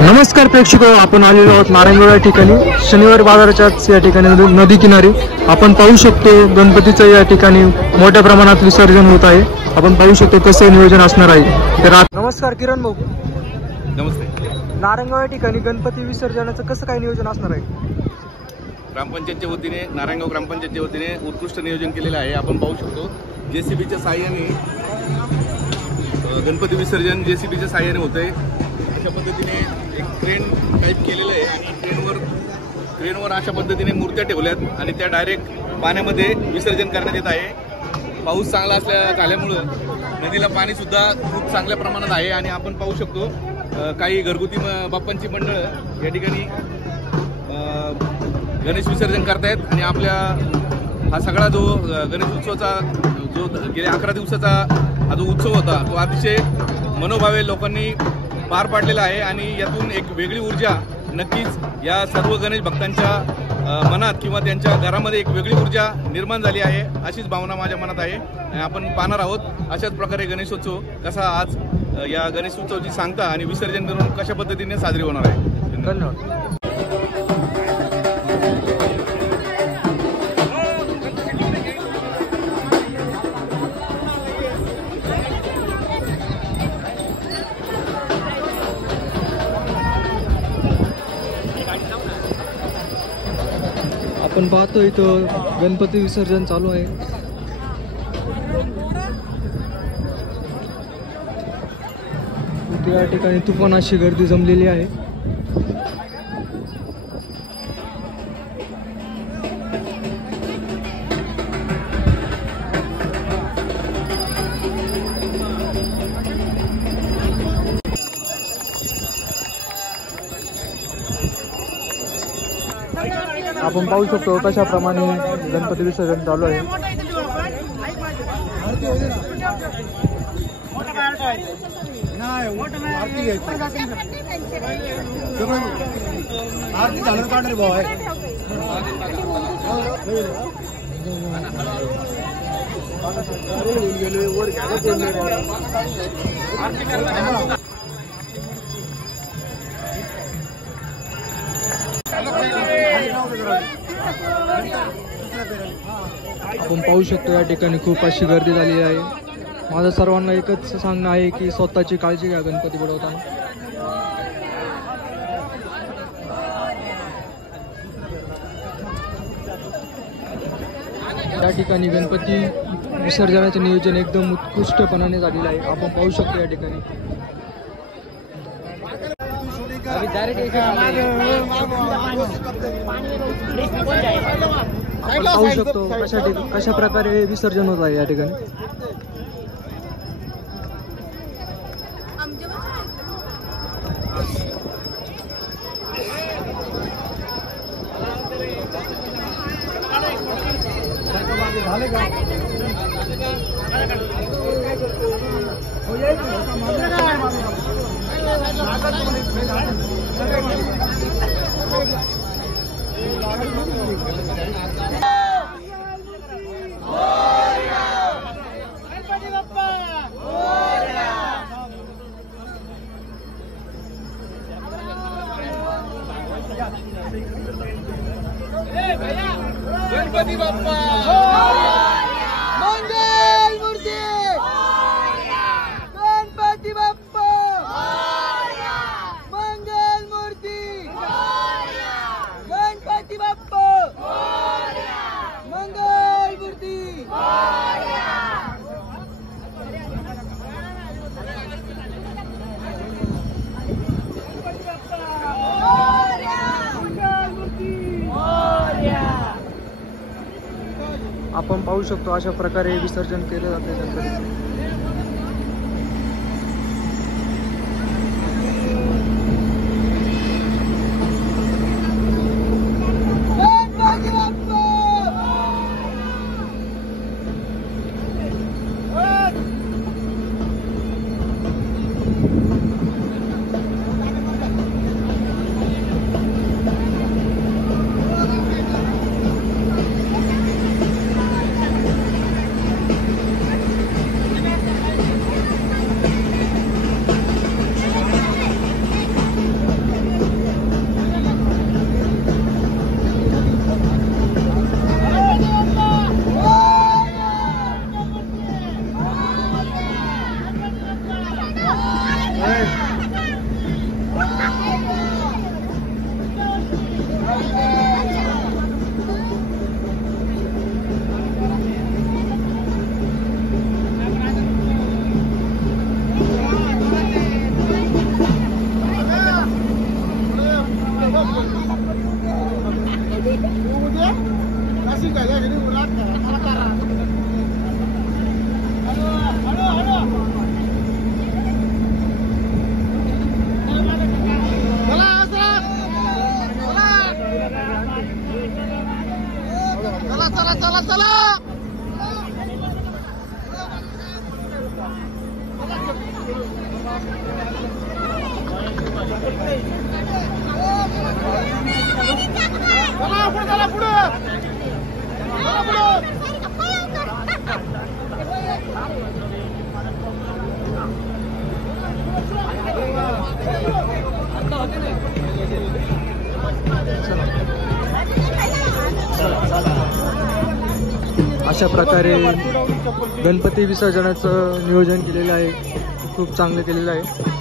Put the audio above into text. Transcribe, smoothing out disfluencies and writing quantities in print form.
नमस्कार प्रेक्षक, आपण आलेलो आहोत नारायणगाव या ठिकाणी शनिवार बाजाराच्याच या ठिकाणी नदी किनारी आपण पाहू शकतो गणपतीचं या ठिकाणी मोठ्या प्रमाणात विसर्जन होत आहे। आपण पाहू शकतो कसं नियोजन असणार आहे। तर नमस्कार किरण भाऊ। नमस्ते। नारायणगाव या ठिकाणी गणपती विसर्जनाचं कसं काय नियोजन असणार आहे? ग्रामपंचायतच्या वतीने नारायणगाव ग्रामपंचायतच्या वतीने उत्कृष्ट नियोजन केलेलं आहे। आपण पाहू शकतो जेसीबीच्या साहाय्याने गणपती विसर्जन जेसीबीच्या साहाय्याने होतंय। अशा पद्धतीने एक क्रेन टाईप केलेलं आहे आणि क्रेनवर अशा पद्धतीने मूर्त्या ठेवल्यात आणि त्या डायरेक्ट पाण्यामध्ये विसर्जन करण्यात येत आहे। पाऊस चांगला झाल्यामुळं नदीला पाणी सुद्धा खूप चांगल्या प्रमाणात आहे आणि आपण पाहू शकतो काही घरगुती बाप्पांची मंडळं या ठिकाणी गणेश विसर्जन करतायत आणि आपल्या हा सगळा जो गणेश उत्सवाचा जो गेल्या 11 दिवसाचा हा जो उत्सव होता तो अतिशय मनोभावे लोकांनी पार पाडलेला आहे आणि यातून एक वेगळी ऊर्जा नक्कीच या सर्व गणेश भक्तांच्या मनात किंवा त्यांच्या घरामध्ये एक वेगळी ऊर्जा निर्माण झाली आहे, अशीच भावना माझ्या मनात आहे। आपण पाहणार आहोत अशाच प्रकारे गणेशोत्सव कसा आज या गणेशोत्सवाची सांगता आणि विसर्जन करून कशा पद्धतीने साजरी होणार आहे। धन्यवाद। आपण पाहतो इथं गणपती विसर्जन चालू आहे। इथे या ठिकाणी तुफान अशी गर्दी जमलेली आहे। आपण पाहू शकतो कशा प्रमाणे गणपती विसर्जन चालू आहे। आपण पाहू शकतो या ठिकाणी खूप अशी गर्दी झालेली आहे। माझं सर्वांना एकच सांगणं आहे की स्वतःची काळजी घ्या गणपती बुडवताना। या ठिकाणी गणपती विसर्जनाचे नियोजन एकदम उत्कृष्टपणाने झालेलं आहे। आपण पाहू शकतो या ठिकाणी आपण पाहू शकतो कशा प्रकारे विसर्जन होत आहे या ठिकाणी। गणपती बाप्पा मंगल मूर्ती, गणपती बाप्पा मंगल मूर्ती, गणपती बाप्पा मंगल मूर्ती। आपण पाहू शकतो अशा प्रकारे विसर्जन केले जाते गणपतीचे। अशा प्रकारे गणपती विसर्जनाचं नियोजन केलेलं आहे, खूप चांगलं केलेलं आहे.